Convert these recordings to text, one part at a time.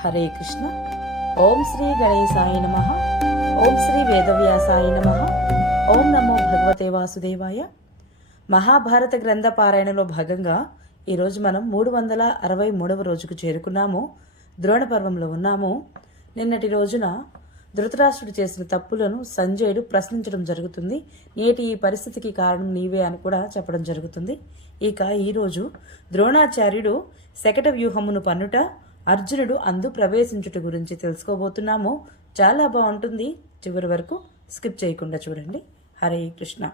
హరే కృష్ణ. ఓం శ్రీ గణేశాయ నమ. ఓం శ్రీ వేదవ్యాసాయ నమ. ఓం నమో భగవతే వాసుదేవాయ. మహాభారత గ్రంథ పారాయణలో భాగంగా ఈరోజు మనం మూడు వందల అరవై మూడవ రోజుకు చేరుకున్నాము. ద్రోణ పర్వంలో ఉన్నాము. నిన్నటి రోజున ధృతరాష్ట్రుడు చేసిన తప్పులను సంజయుడు ప్రశ్నించడం జరుగుతుంది. నేటి ఈ పరిస్థితికి కారణం నీవే అని కూడా చెప్పడం జరుగుతుంది. ఇక ఈరోజు ద్రోణాచార్యుడు శకట వ్యూహమును పన్నుట అర్జునుడు అందు ప్రవేశించుట గురించి తెలుసుకోబోతున్నాము. చాలా బాగుంటుంది. చివరి వరకు స్కిప్ చేయకుండా చూడండి. హరే కృష్ణ.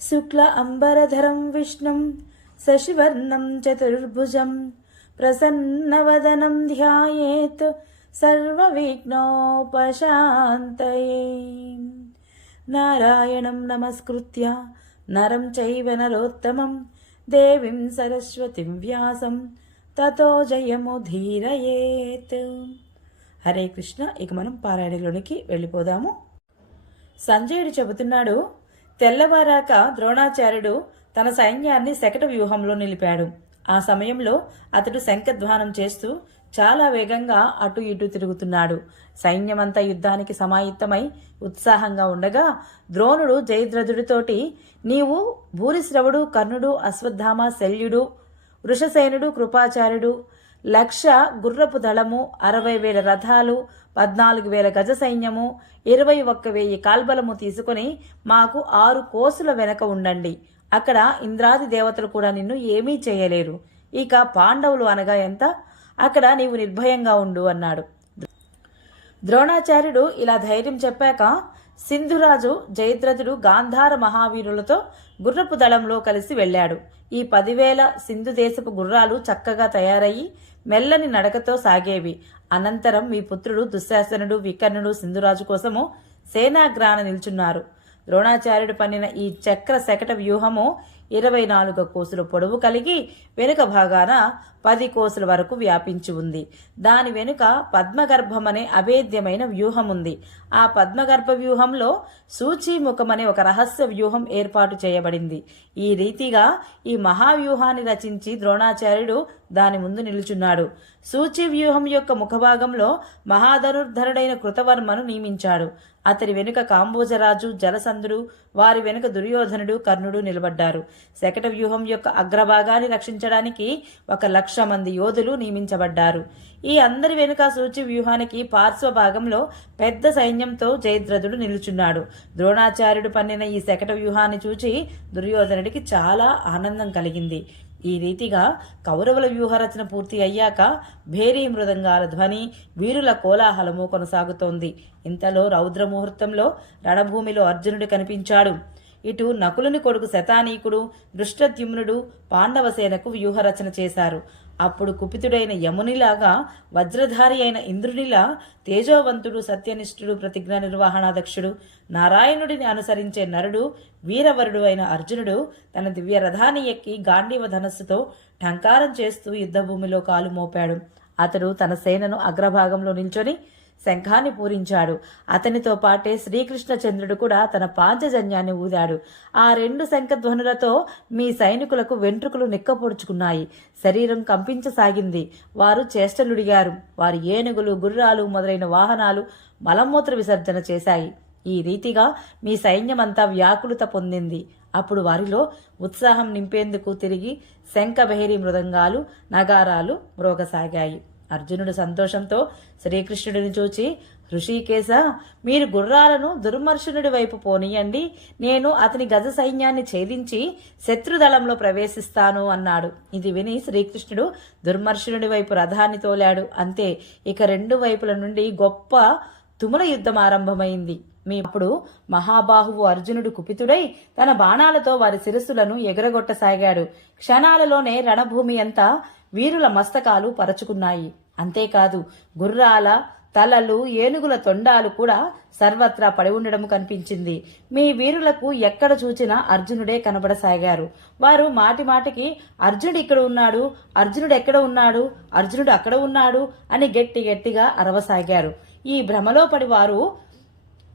శుక్ల అంబరధరం విష్ణుం శశివర్ణం చతుర్భుజం ప్రసన్నవదనం ధ్యాయేత్ సర్వవిఘ్నోపశాంతయే. నారాయణం నమస్కృత్య నరం చైవ నరోత్తమం దేవీం సరస్వతిం వ్యాసం తతో జయముధీరయేత్ హరే కృష్ణ ఇక మనం పారాయణలోనికి వెళ్ళిపోదాము. సంజయుడు చెబుతున్నాడు తెల్లవారాక ద్రోణాచార్యుడు తన సైన్యాన్ని శకట వ్యూహంలో నిలిపాడు. ఆ సమయంలో అతడు శంఖధ్వానం చేస్తూ చాలా వేగంగా అటు ఇటు తిరుగుతున్నాడు. సైన్యమంతా యుద్ధానికి సమాయుత్తమై ఉత్సాహంగా ఉండగా ద్రోణుడు జయద్రథుడితోటి నీవు భూరిశ్రవుడు కర్ణుడు అశ్వత్థామ శల్యుడు వృషసేనుడు కృపాచార్యుడు లక్ష గుర్రపు దళము అరవై వేల రథాలు పద్నాలుగు వేల గజ సైన్యము ఇరవై ఒక్క వెయ్యి కాల్బలము తీసుకుని మాకు ఆరు కోసుల వెనక ఉండండి. అక్కడ ఇంద్రాది దేవతలు కూడా నిన్ను ఏమీ చేయలేరు. ఇక పాండవులు అనగా ఎంత? అక్కడ నీవు నిర్భయంగా ఉండు అన్నాడు. ద్రోణాచార్యుడు ఇలా ధైర్యం చెప్పాక సింధురాజు జయద్రథుడు గాంధార మహావీరులతో గుర్రపు దళంలో కలిసి వెళ్ళాడు. ఈ పదివేల సింధు దేశపు గుర్రాలు చక్కగా తయారయ్యి మెల్లని నడకతో సాగేవి. అనంతరం మీ పుత్రుడు దుశ్శాసనుడు వికర్ణుడు సింధురాజు కోసము సేనాగ్రాన నిల్చున్నారు. ద్రోణాచార్యుడు పన్నిన ఈ చక్ర శకట వ్యూహము ఇరవై నాలుగు కోసుల పొడవు కలిగి వెనుక భాగాన పది కోసుల వరకు వ్యాపించి ఉంది. దాని వెనుక పద్మగర్భం అనే అభేద్యమైన వ్యూహం ఉంది ఆ పద్మగర్భ వ్యూహంలో సూచీముఖమనే ఒక రహస్య వ్యూహం ఏర్పాటు చేయబడింది. ఈ రీతిగా ఈ మహావ్యూహాన్ని రచించి ద్రోణాచార్యుడు దాని ముందు నిలుచున్నాడు. సూచి వ్యూహం యొక్క ముఖభాగంలో మహాధనుర్ధరుడైన కృతవర్మను నియమించాడు. అతడి వెనుక కాంబోజరాజు జలసంధుడు వారి వెనుక దుర్యోధనుడు కర్ణుడు నిలబడ్డారు. శకట వ్యూహం యొక్క అగ్రభాగాన్ని రక్షించడానికి ఒక లక్ష మంది యోధులు నియమించబడ్డారు. ఈ అందరి వెనుక సూచి వ్యూహానికి పార్శ్వ భాగంలో పెద్ద సైన్యంతో జయద్రథుడు నిలుచున్నాడు. ద్రోణాచార్యుడు పన్నిన ఈ శకట వ్యూహాన్ని చూచి దుర్యోధనుడికి చాలా ఆనందం కలిగింది. ఈ రీతిగా కౌరవుల వ్యూహరచన పూర్తి అయ్యాక భేరీ మృదంగాల ధ్వని వీరుల కోలాహలము కొనసాగుతోంది. ఇంతలో రౌద్ర ముహూర్తంలో రణభూమిలో అర్జునుడు కనిపించాడు. ఇటు నకులుని కొడుకు శతానీకుడు దృష్టద్యుమ్నుడు పాండవసేనకు వ్యూహరచన చేశారు. అప్పుడు కుపితుడైన యమునిలాగా వజ్రధారి అయిన ఇంద్రునిలా తేజోవంతుడు సత్యనిష్ఠుడు ప్రతిజ్ఞ నిర్వహణాధ్యక్షుడు నారాయణుడిని అనుసరించే నరుడు వీరవరుడు అయిన అర్జునుడు తన దివ్య రథాన్ని ఎక్కి గాంధీవ ధనస్సుతో ఠంకారం చేస్తూ యుద్ధభూమిలో కాలు మోపాడు. అతడు తన సేనను అగ్రభాగంలో నిల్చొని శంఖాన్ని పూరించాడు. అతనితో పాటే శ్రీకృష్ణచంద్రుడు కూడా తన పాంచజన్యాన్ని ఊదాడు. ఆ రెండు శంఖధ్వనులతో మీ సైనికులకు వెంట్రుకలు నిక్కపొడుచుకున్నాయి. శరీరం కంపించసాగింది. వారు చేష్టలుడిగారు. వారి ఏనుగులు గుర్రాలు మొదలైన వాహనాలు మలమూత్ర విసర్జన చేశాయి. ఈ రీతిగా మీ సైన్యమంతా వ్యాకులత పొందింది. అప్పుడు వారిలో ఉత్సాహం నింపేందుకు తిరిగి శంఖ బెహరి మృదంగాలు నగారాలు మ్రోగసాగాయి. అర్జునుడు సంతోషంతో శ్రీకృష్ణుడిని చూచి ఋషికేశ మీరు గుర్రాలను దుర్మర్షునుడి వైపు పోనీయండి. నేను అతని గజ సైన్యాన్ని ఛేదించి శత్రుదళంలో ప్రవేశిస్తాను అన్నాడు. ఇది విని శ్రీకృష్ణుడు దుర్మర్షునుడి వైపు రథాన్ని తోలాడు. అంతే ఇక రెండు వైపుల నుండి గొప్ప తుముల యుద్ధం ఆరంభమైంది. మీ అప్పుడు మహాబాహువు అర్జునుడు కుపితుడై తన బాణాలతో వారి శిరస్సులను ఎగరగొట్టసాగాడు. క్షణాలలోనే రణభూమి అంతా వీరుల మస్తకాలు పరచుకున్నాయి. అంతేకాదు గుర్రాల తలలు ఏనుగుల తొండాలు కూడా సర్వత్రా పడి ఉండడం కనిపించింది. మీ వీరులకు ఎక్కడ చూచినా అర్జునుడే కనబడసాగారు. వారు మాటి మాటికి అర్జునుడు ఇక్కడ ఉన్నాడు అర్జునుడు ఎక్కడ ఉన్నాడు అర్జునుడు అక్కడ ఉన్నాడు అని గట్టి గట్టిగా అరవసాగారు. ఈ భ్రమలో పడి వారు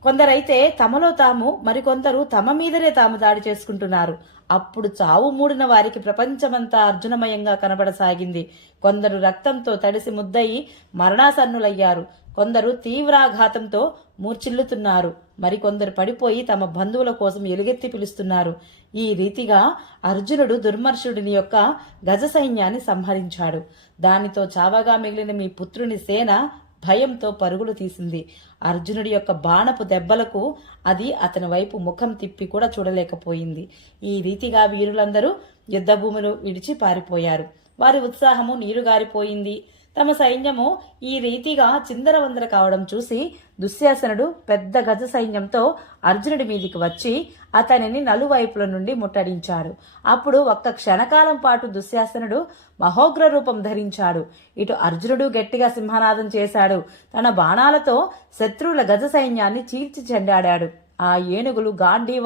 కొందరైతే తమలో తాము మరికొందరు తమ మీదనే తాము దాడి చేసుకుంటున్నారు. అప్పుడు చావు మూడిన వారికి ప్రపంచమంతా అర్జునమయంగా కనబడసాగింది. కొందరు రక్తంతో తడిసి ముద్దయి మరణాసన్నులయ్యారు. కొందరు తీవ్రాఘాతంతో మూర్చిల్లుతున్నారు మరికొందరు పడిపోయి తమ బంధువుల కోసం ఎలుగెత్తి పిలుస్తున్నారు. ఈ రీతిగా అర్జునుడు దుర్మర్షుడిని యొక్క గజ సైన్యాన్ని సంహరించాడు. దానితో చావగా మిగిలిన మీ పుత్రుని సేన భయంతో పరుగులు తీసింది. అర్జునుడి యొక్క బాణపు దెబ్బలకు అది అతని వైపు ముఖం తిప్పి కూడా చూడలేకపోయింది. ఈ రీతిగా వీరులందరూ యుద్ధభూములు విడిచి పారిపోయారు. వారి ఉత్సాహము నీరుగారిపోయింది. తమ సైన్యము ఈ రీతిగా చిందరవందర కావడం చూసి దుశ్శాసనుడు పెద్ద గజ సైన్యంతో అర్జునుడి మీదికి వచ్చి అతనిని నలువైపుల నుండి ముట్టడించాడు. అప్పుడు ఒక్క క్షణకాలం పాటు దుశ్శాసనుడు మహోగ్ర రూపం ధరించాడు. ఇటు అర్జునుడు గట్టిగా సింహనాదం చేశాడు. తన బాణాలతో శత్రువుల గజ సైన్యాన్ని చీల్చి చెండాడాడు. ఆ ఏనుగులు గాంధీ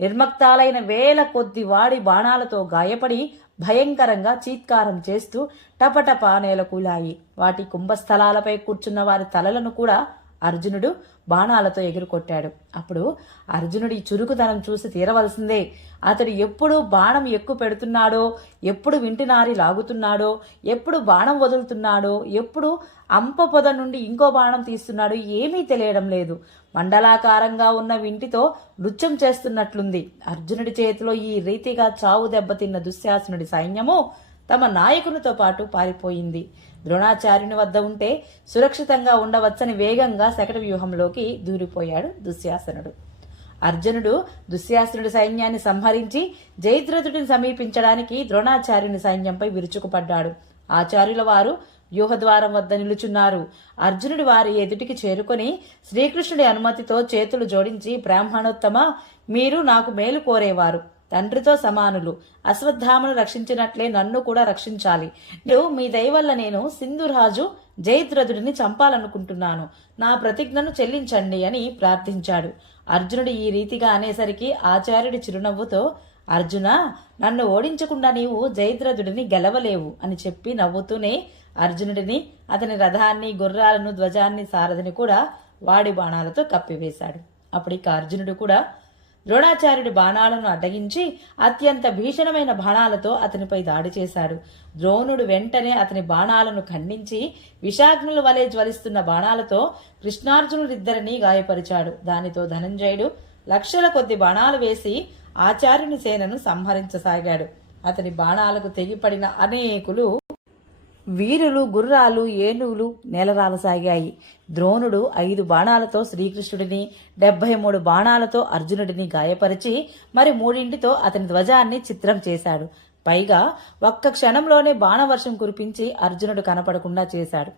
నిర్మక్తాలైన వేల కొద్ది వాడి బాణాలతో గాయపడి భయంకరంగా చీత్కారం చేస్తూ టపటపా నేలకూలాయి వాటి కుంభస్థలాలపై కూర్చున్న వారి తలలను కూడా అర్జునుడు బాణాలతో ఎగురుకొట్టాడు. అప్పుడు అర్జునుడి చురుకుదనం చూసి తీరవలసిందే. అతడు ఎప్పుడు బాణం ఎక్కువ పెడుతున్నాడో ఎప్పుడు వింటినారి లాగుతున్నాడో ఎప్పుడు బాణం వదులుతున్నాడో ఎప్పుడు అంప పొద నుండి ఇంకో బాణం తీస్తున్నాడో ఏమీ తెలియడం లేదు. మండలాకారంగా ఉన్న వింటితో నృత్యం చేస్తున్నట్లుంది. అర్జునుడి చేతిలో ఈ రీతిగా చావు దెబ్బతిన్న దుశ్శాసనుడి సైన్యము తమ నాయకునితో పాటు పారిపోయింది. ద్రోణాచార్యుని వద్ద ఉంటే సురక్షితంగా ఉండవచ్చని వేగంగా శకట వ్యూహంలోకి దూరిపోయాడు దుశ్శాసనుడు. అర్జునుడు దుశ్శాసనుడి సైన్యాన్ని సంహరించి జయద్రథుడిని సమీపించడానికి ద్రోణాచార్యుని సైన్యంపై విరుచుకుపడ్డాడు. ఆచార్యుల వారు వ్యూహద్వారం వద్ద నిలుచున్నారు. అర్జునుడి వారి ఎదుటికి చేరుకొని శ్రీకృష్ణుడి అనుమతితో చేతులు జోడించి బ్రాహ్మణోత్తమ మీరు నాకు మేలు కోరేవారు. తండ్రితో సమానులు. అశ్వత్థామను రక్షించినట్లే నన్ను కూడా రక్షించాలి. నేను మీ దయవల్ల నేను సింధురాజు జయద్రథుడిని చంపాలనుకుంటున్నాను. నా ప్రతిజ్ఞను చెల్లించండి అని ప్రార్థించాడు. అర్జునుడు ఈ రీతిగా అనేసరికి ఆచార్యుడి చిరునవ్వుతో అర్జున నన్ను ఓడించకుండా నీవు జయద్రథుడిని గెలవలేవు అని చెప్పి నవ్వుతూనే అర్జునుడిని అతని రథాన్ని గుర్రాలను ధ్వజాన్ని సారథిని కూడా వాడి బాణాలతో కప్పివేశాడు. అప్పటికి అర్జునుడు కూడా ద్రోణాచార్యుడి బాణాలను అడ్డగించి అత్యంత భీషణమైన బాణాలతో అతనిపై దాడి చేశాడు. ద్రోణుడు వెంటనే అతని బాణాలను ఖండించి విషాగ్నుల వలె జ్వలిస్తున్న బాణాలతో కృష్ణార్జునుడిద్దరినీ గాయపరిచాడు. దానితో ధనంజయుడు లక్షల కొద్ది బాణాలు వేసి ఆచార్యుని సేనను సంహరించసాగాడు. అతని బాణాలకు తెగిపడిన అనేకులు వీరులు గుర్రాలు ఏనుగులు నేలరాలసాగాయి ద్రోణుడు ఐదు బాణాలతో శ్రీకృష్ణుడిని డెబ్బై మూడు బాణాలతో అర్జునుడిని గాయపరిచి మరి మూడింటితో అతని ధ్వజాన్ని చిత్రం చేశాడు. పైగా ఒక్క క్షణంలోనే బాణవర్షం కురిపించి అర్జునుడు కనపడకుండా చేశాడు.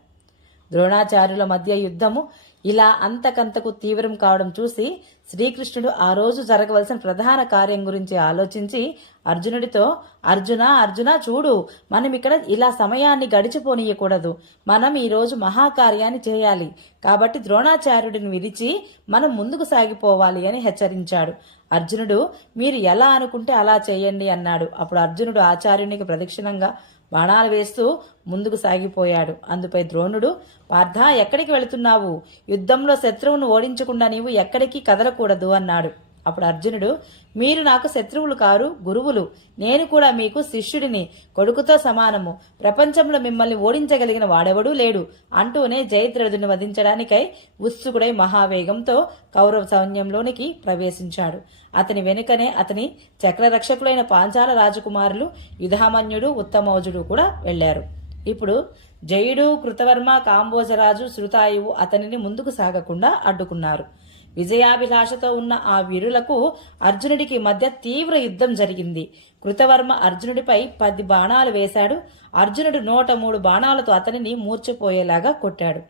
ద్రోణాచార్యుల మధ్య యుద్ధము ఇలా అంతకంతకు తీవ్రం కావడం చూసి శ్రీకృష్ణుడు ఆ రోజు జరగవలసిన ప్రధాన కార్యం గురించి ఆలోచించి అర్జునుడితో అర్జున అర్జున చూడు మనం ఇక్కడ ఇలా సమయాన్ని గడిచిపోనీయకూడదు. మనం ఈ రోజు మహాకార్యాన్ని చేయాలి. కాబట్టి ద్రోణాచార్యుడిని విరిచి మనం ముందుకు సాగిపోవాలి అని హెచ్చరించాడు. అర్జునుడు మీరు ఎలా అనుకుంటే అలా చేయండి అన్నాడు. అప్పుడు అర్జునుడు ఆచార్యునికి ప్రదక్షిణంగా బాణాలు వేస్తూ ముందుకు సాగిపోయాడు. అందుపై ద్రోణుడు పార్థ ఎక్కడికి వెళుతున్నావు? యుద్ధంలో శత్రువును ఓడించకుండా నీవు ఎక్కడికి కదలకూడదు అన్నాడు. అప్పుడు అర్జునుడు మీరు నాకు శత్రువులు కారు గురువులు. నేను కూడా మీకు శిష్యుడిని కొడుకుతో సమానము. ప్రపంచంలో మిమ్మల్ని ఓడించగలిగిన వాడెవడూ లేడు అంటూనే జయద్రథుని వధించడానికై ఉత్సుకుడై మహావేగంతో కౌరవ సైన్యంలోనికి ప్రవేశించాడు. అతని వెనుకనే అతని చక్రరక్షకులైన పాంచాల రాజకుమారులు యుధామన్యుడు ఉత్తమౌజుడు కూడా వెళ్ళారు ఇప్పుడు జయుడు కృతవర్మ కాంబోజరాజు శృతాయువు అతనిని ముందుకు సాగకుండా అడ్డుకున్నారు. విజయాభిలాషతో ఉన్న ఆ వీరులకు అర్జునుడికి మధ్య తీవ్ర యుద్ధం జరిగింది. కృతవర్మ అర్జునుడిపై పది బాణాలు వేశాడు. అర్జునుడు నూట మూడు బాణాలతో అతనిని మూర్చిపోయేలాగా కొట్టాడు.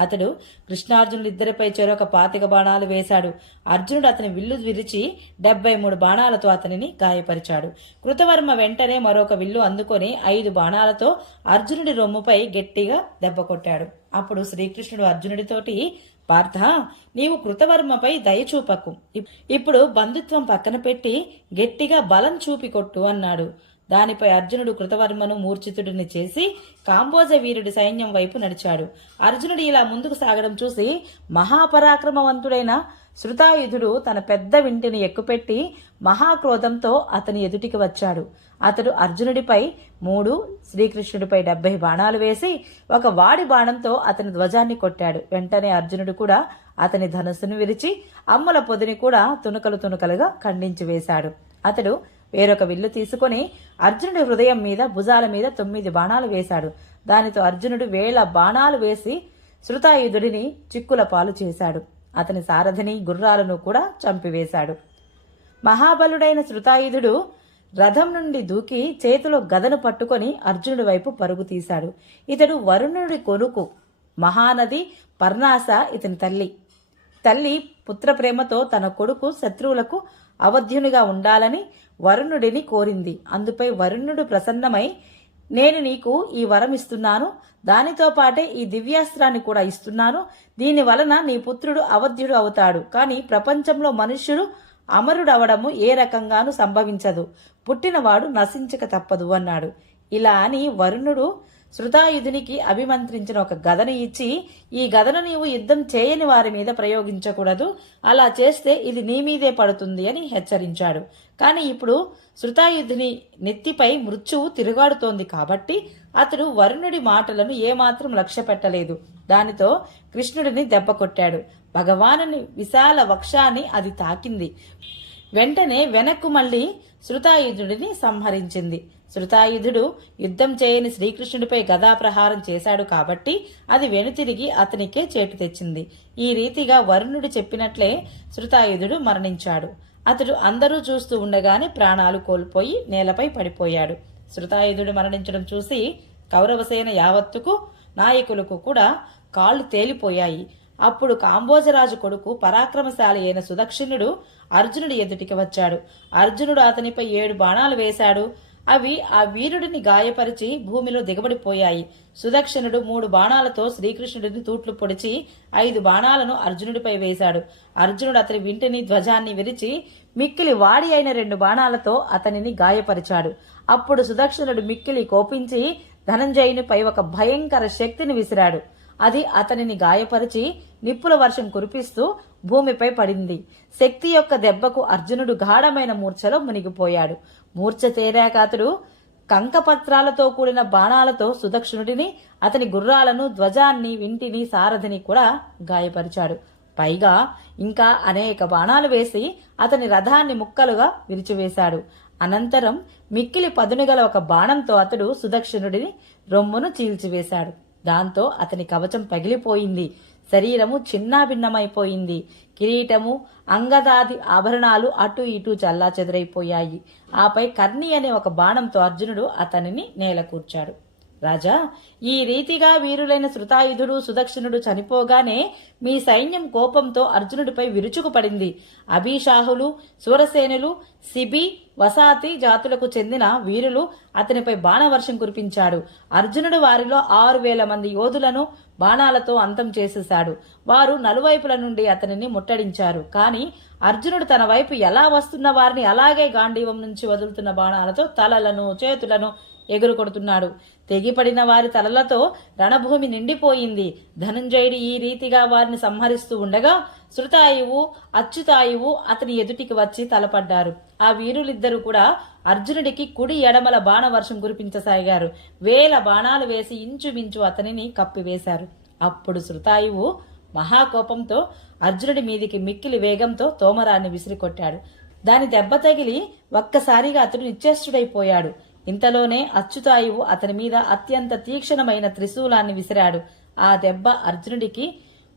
అతడు కృష్ణార్జునుడిద్దరిపై చెరొక పాతిక బాణాలు వేశాడు. అర్జునుడు అతని విల్లు విరిచి డెబ్బై మూడు బాణాలతో అతనిని గాయపరిచాడు. కృతవర్మ వెంటనే మరొక విల్లు అందుకొని ఐదు బాణాలతో అర్జునుడి రొమ్ముపై గట్టిగా దెబ్బ కొట్టాడు. అప్పుడు శ్రీకృష్ణుడు అర్జునుడితోటి పార్థ నీవు కృతవర్మపై దయ చూపకు. ఇప్పుడు బంధుత్వం పక్కన పెట్టి గట్టిగా బలం చూపి కొట్టు అన్నాడు. దానిపై అర్జునుడు కృతవర్మను మూర్ఛితుడిని చేసి కాంబోజ వీరుడి సైన్యం వైపు నడిచాడు. అర్జునుడు ఇలా ముందుకు సాగడం చూసి మహాపరాక్రమవంతుడైన శృతాయుధుడు తన పెద్ద వింటిని ఎక్కుపెట్టి మహాక్రోధంతో అతని ఎదుటికి వచ్చాడు. అతడు అర్జునుడిపై మూడు శ్రీకృష్ణుడిపై డెబ్బై బాణాలు వేసి ఒక వాడి బాణంతో అతని ధ్వజాన్ని కొట్టాడు. వెంటనే అర్జునుడు కూడా అతని ధనుస్సును విరిచి అమ్ముల పొదిని కూడా తునకలు తునకలుగా ఖండించి వేశాడు. అతడు వేరొక విల్లు తీసుకొని అర్జునుడి హృదయం మీద భుజాల మీద తొమ్మిది బాణాలు వేశాడు. దానితో అర్జునుడు వేళ బాణాలు వేసి శృతాయుధుడిని చిక్కుల పాలు చేశాడు. అతని సారథిని గుర్రాలను కూడా చంపివేశాడు. మహాబలుడైన శృతాయుధుడు రథం నుండి దూకి చేతిలో గదను పట్టుకొని అర్జునుడి వైపు పరుగు తీశాడు. ఇతడు వరుణుడి కొనుకు మహానది పర్ణాస ఇతని తల్లి. తల్లి పుత్ర ప్రేమతో తన కొడుకు శత్రువులకు అవధ్యునిగా ఉండాలని వరుణుడిని కోరింది. అందుపై వరుణుడు ప్రసన్నమై నేను నీకు ఈ వరం ఇస్తున్నాను. దానితో పాటే ఈ దివ్యాస్త్రాన్ని కూడా ఇస్తున్నాను. దీని వలన నీ పుత్రుడు అవధ్యుడు అవుతాడు. కానీ ప్రపంచంలో మనుష్యుడు అమరుడవడము ఏ రకంగానూ సంభవించదు. పుట్టినవాడు నశించక తప్పదు అన్నాడు. ఇలా అని వరుణుడు శృతాయుధునికి అభిమంత్రించిన ఒక గదను ఇచ్చి ఈ గదను నీవు యుద్ధం చేయని వారి మీద ప్రయోగించకూడదు. అలా చేస్తే ఇది నీ మీదే పడుతుంది అని హెచ్చరించాడు. కానీ ఇప్పుడు శృతాయుధుని నెత్తిపై మృత్యువు తిరుగాడుతోంది కాబట్టి అతడు వరుణుడి మాటలను ఏమాత్రం లక్ష్య పెట్టలేదు. దానితో కృష్ణుడిని దెబ్బ కొట్టాడు. భగవానుని విశాల వక్షాన్ని అది తాకింది. వెంటనే వెనక్కు మళ్ళీ శృతాయుధుడిని సంహరించింది. శృతాయుధుడు యుద్ధం చేయని శ్రీకృష్ణుడిపై గదాప్రహారం చేశాడు కాబట్టి అది వెనుతిరిగి అతనికే చేటు తెచ్చింది. ఈ రీతిగా వరుణుడు చెప్పినట్లే శృతాయుధుడు మరణించాడు. అతడు అందరూ చూస్తూ ఉండగానే ప్రాణాలు కోల్పోయి నేలపై పడిపోయాడు. శృతాయుధుడు మరణించడం చూసి కౌరవసేన యావత్తుకు నాయకులకు కూడా కాళ్ళు తేలిపోయాయి. అప్పుడు కాంబోజరాజు కొడుకు పరాక్రమశాలి అయిన సుదక్షిణుడు అర్జునుడి ఎదుటికి వచ్చాడు. అర్జునుడు అతనిపై ఏడు బాణాలు వేశాడు. అవి ఆ వీరుడిని గాయపరిచి భూమిలో దిగబడిపోయాయి. సుదక్షిణుడు మూడు బాణాలతో శ్రీకృష్ణుడిని తూట్లు పొడిచి ఐదు బాణాలను అర్జునుడిపై వేశాడు. అర్జునుడు అతని వింటిని ధ్వజాన్ని విరిచి మిక్కిలి వాడి అయిన రెండు బాణాలతో అతనిని గాయపరిచాడు. అప్పుడు సుదక్షిణుడు మిక్కిలి కోపించి ధనంజయునిపై ఒక భయంకర శక్తిని విసిరాడు. అది అతనిని గాయపరిచి నిప్పుల వర్షం కురిపిస్తూ భూమిపై పడింది. శక్తి యొక్క దెబ్బకు అర్జునుడు గాఢమైన మూర్ఛలో మునిగిపోయాడు. మూర్ఛ తేరాక అతడు కంకపత్రాలతో కూడిన బాణాలతో సుదక్షిణుడిని అతని గుర్రాలను ధ్వజాన్ని వింటిని సారథిని కూడా గాయపరిచాడు. పైగా ఇంకా అనేక బాణాలు వేసి అతని రథాన్ని ముక్కలుగా విరిచివేశాడు. అనంతరం మిక్కిలి పదునుగల ఒక బాణంతో అతడు సుదక్షిణుడిని రొమ్మును చీల్చివేశాడు. దాంతో అతని కవచం పగిలిపోయింది. శరీరము చిన్నాభిన్నమైపోయింది. కిరీటము అంగదాది ఆభరణాలు అటు ఇటు చల్లా చెదరైపోయాయి. ఆపై కర్ణి అనే ఒక బాణంతో అర్జునుడు అతనిని నేల కూర్చాడు రాజా ఈ రీతిగా వీరులైన శృతాయుధుడు సుదక్షిణుడు చనిపోగానే మీ సైన్యం కోపంతో అర్జునుడిపై విరుచుకుపడింది. అభిషాహులు సూరసేనులు సిబి వసాతి జాతులకు చెందిన వీరులు అతనిపై బాణవర్షం కురిపించాడు. అర్జునుడు వారిలో ఆరు వేల మంది యోధులను బాణాలతో అంతం చేసేశాడు. వారు నలువైపుల నుండి అతనిని ముట్టడించారు. కానీ అర్జునుడు తన వైపు ఎలా వస్తున్న వారిని అలాగే గాంధీవం నుంచి వదులుతున్న బాణాలతో తలలను చేతులను ఎగురు కొడుతున్నాడు తెగిపడిన వారి తలలతో రణభూమి నిండిపోయింది. ధనుంజయుడు ఈ రీతిగా వారిని సంహరిస్తూ ఉండగా శృతాయువు అచ్యుతాయువు అతని ఎదుటికి వచ్చి తలపడ్డారు. ఆ వీరులిద్దరూ కూడా అర్జునుడికి కుడి ఎడమల బాణవర్షం కురిపించసాగారు. వేల బాణాలు వేసి ఇంచుమించు అతనిని కప్పివేశారు. అప్పుడు శృతాయువు మహాకోపంతో అర్జునుడి మీదికి మిక్కిలి వేగంతో తోమరాన్ని విసిరికొట్టాడు. దాని దెబ్బ తగిలి ఒక్కసారిగా అతడు నిశ్చేష్టుడైపోయాడు. ఇంతలోనే అచ్యుతాయువు అతని మీద అత్యంత తీక్షణమైన త్రిశూలాన్ని విసిరాడు. ఆ దెబ్బ అర్జునుడికి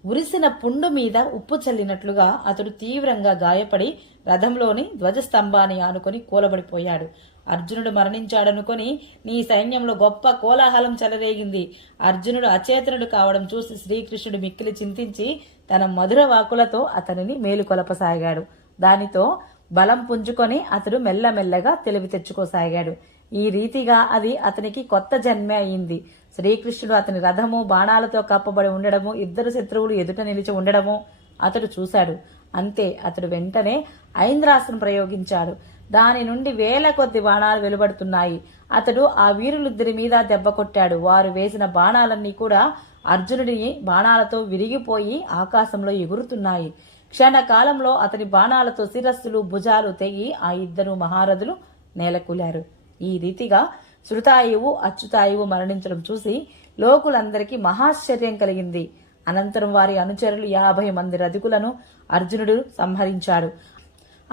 ఉరిసిన పుండు మీద ఉప్పు చల్లినట్లుగా అతడు తీవ్రంగా గాయపడి రథంలోని ధ్వజస్తంభాన్ని ఆనుకొని కూలబడిపోయాడు. అర్జునుడు మరణించాడనుకొని నీ సైన్యంలో గొప్ప కోలాహలం చెలరేగింది. అర్జునుడు అచేతనుడు కావడం చూసి శ్రీకృష్ణుడు మిక్కిలి చింతించి తన మధుర వాకులతో అతనిని మేలుకొలపసాగాడు దానితో బలం పుంజుకొని అతడు మెల్లమెల్లగా తెలివి తెచ్చుకోసాగాడు. ఈ రీతిగా అది అతనికి కొత్త జన్మే అయింది. శ్రీకృష్ణుడు అతని రథము బాణాలతో కప్పబడి ఉండడము ఇద్దరు శత్రువులు ఎదుట నిలిచి ఉండడము అతడు చూశాడు. అంతే అతడు వెంటనే ఐంద్రాస్త్రం ప్రయోగించాడు. దాని నుండి వేల కొద్ది బాణాలు వెలువడుతున్నాయి. అతడు ఆ వీరులిద్దరి మీద దెబ్బ కొట్టాడు. వారు వేసిన బాణాలన్నీ కూడా అర్జునుడి బాణాలతో విరిగిపోయి ఆకాశంలో ఎగురుతున్నాయి. క్షణకాలంలో అతని బాణాలతో శిరస్సులు భుజాలు తెగి ఆ ఇద్దరు మహారథులు నేలకూలారు. ఈ రీతిగా శృతాయువు అచ్యుతాయువు మరణించడం చూసి లోకులందరికీ మహాశ్చర్యం కలిగింది. అనంతరం వారి అనుచరులు యాభై మంది రధికులను అర్జునుడు సంహరించాడు.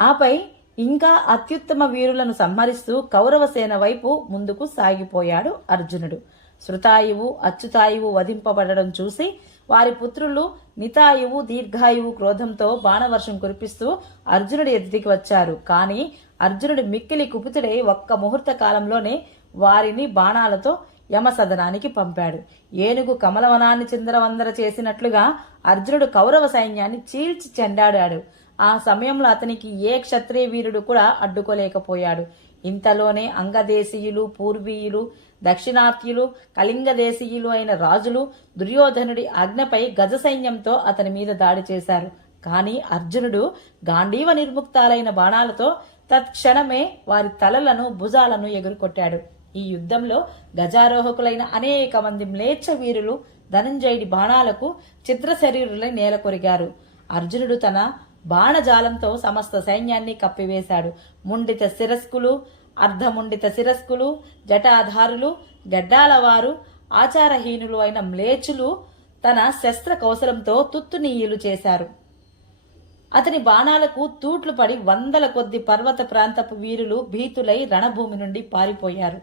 ఆపై ఇంకా అత్యుత్తమ వీరులను సంహరిస్తూ కౌరవసేన వైపు ముందుకు సాగిపోయాడు అర్జునుడు. శృతాయువు అచ్యుతాయువు వధింపబడడం చూసి వారి పుత్రులు నితాయువు దీర్ఘాయువు క్రోధంతో బాణవర్షం కురిపిస్తూ అర్జునుడి ఎదుటికి వచ్చారు. కానీ అర్జునుడు మిక్కిలి కుపితుడై ఒక్క ముహూర్త కాలంలోనే వారిని బాణాలతో యమసదనానికి పంపాడు. ఏనుగు కమలవనాన్ని చిందరవందర చేసినట్లుగా అర్జునుడు కౌరవ సైన్యాన్ని చీల్చి చెండాడాడు. ఆ సమయంలో అతనికి ఏ క్షత్రియ వీరుడు కూడా అడ్డుకోలేకపోయాడు. ఇంతలోనే అంగదేశీయులు పూర్వీయులు దక్షిణాత్యులు కళింగ దేశీయులు అయిన రాజులు దుర్యోధనుడి ఆజ్ఞపై గజ సైన్యంతో అతని మీద దాడి చేశారు. కానీ అర్జునుడు గాంధీవ నిర్ముక్తాలైన బాణాలతో తత్క్షణమే వారి తలలను భుజాలను ఎగురుకొట్టాడు ఈ యుద్ధంలో గజారోహకులైన అనేక మంది మ్లేచ్ఛ వీరులు ధనంజయుడి బాణాలకు చిత్ర శరీరులై నేల కొరిగారు. అర్జునుడు తన బాణజాలంతో సమస్త సైన్యాన్ని కప్పివేశాడు. ముండిత శిరస్కులు అర్ధముండిత శిరస్కులు జటాధారులు గడ్డాలవారు ఆచారహీనులు అయిన మ్లేచులు తన శస్త్ర కౌశలంతో తుత్తునీయులు చేశారు. అతని బాణాలకు తూట్లు పడి వందల కొద్ది పర్వత ప్రాంతపు వీరులు భీతులై రణభూమి నుండి పారిపోయారు.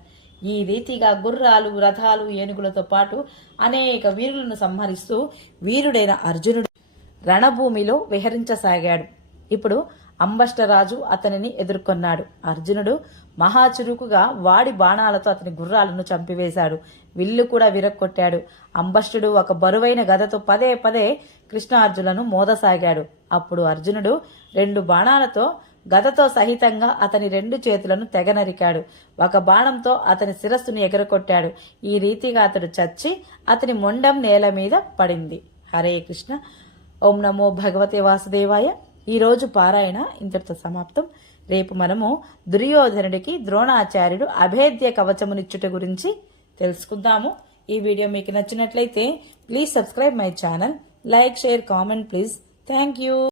ఈ రీతిగా గుర్రాలు రథాలు ఏనుగులతో పాటు అనేక వీరులను సంహరిస్తూ వీరుడైన అర్జునుడు రణభూమిలో విహరించసాగాడు. ఇప్పుడు అంబష్టరాజు అతనిని ఎదుర్కొన్నాడు. అర్జునుడు మహాచురుకుగా వాడి బాణాలతో అతని గుర్రాలను చంపివేశాడు. విల్లు కూడా విరక్కొట్టాడు. అంబష్టుడు ఒక బరువైన గదతో పదే పదే కృష్ణార్జులను మోదసాగాడు. అప్పుడు అర్జునుడు రెండు బాణాలతో గదతో సహితంగా అతని రెండు చేతులను తెగనరికాడు. ఒక బాణంతో అతని శిరస్సును ఎగరకొట్టాడు. ఈ రీతిగా అతడు చచ్చి అతని మొండం నేల మీద పడింది. హరే కృష్ణ. ఓం నమో భగవతే వాసుదేవాయ. ఈరోజు పారాయణ ఇంతటితో సమాప్తం. రేపు మనము దుర్యోధనుడికి ద్రోణాచార్యుడు అభేద్య కవచమునిచ్చుట గురించి తెలుసుకుందాము. ఈ వీడియో మీకు నచ్చినట్లయితే please subscribe my channel. Like share comment please. Thank you.